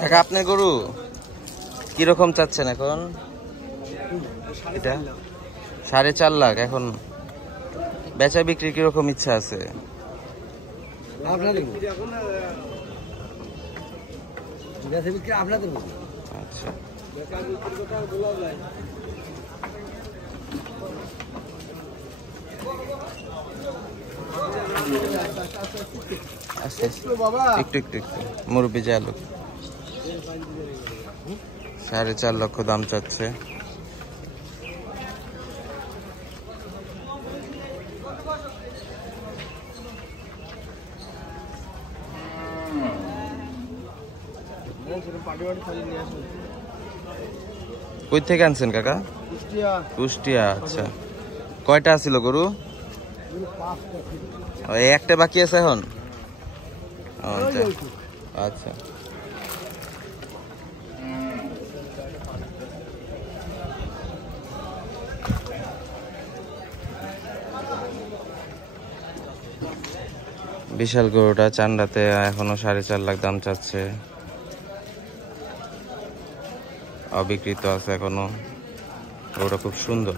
কাকা আপনি গরু কিরকম চাচ্ছেন এখন? এটা 4.5 লাখ। এখন বেচা বিক্রি কিরকম ইচ্ছা আছে? আচ্ছা, একটু একটু একটু মুরব্বি যা লোক 4.5 লক্ষ দাম চাচ্ছে। কই থেকে আনছেন কাকা? কুষ্টিয়া। আচ্ছা, কয়টা ছিল গরু? একটা বাকি আছে এখন। আচ্ছা, বিশাল গরুটা চান্ডাতে এখনো 4.5 লাখ দাম চাচ্ছে। অবিকৃত আছে এখনো, গরুটা খুব সুন্দর।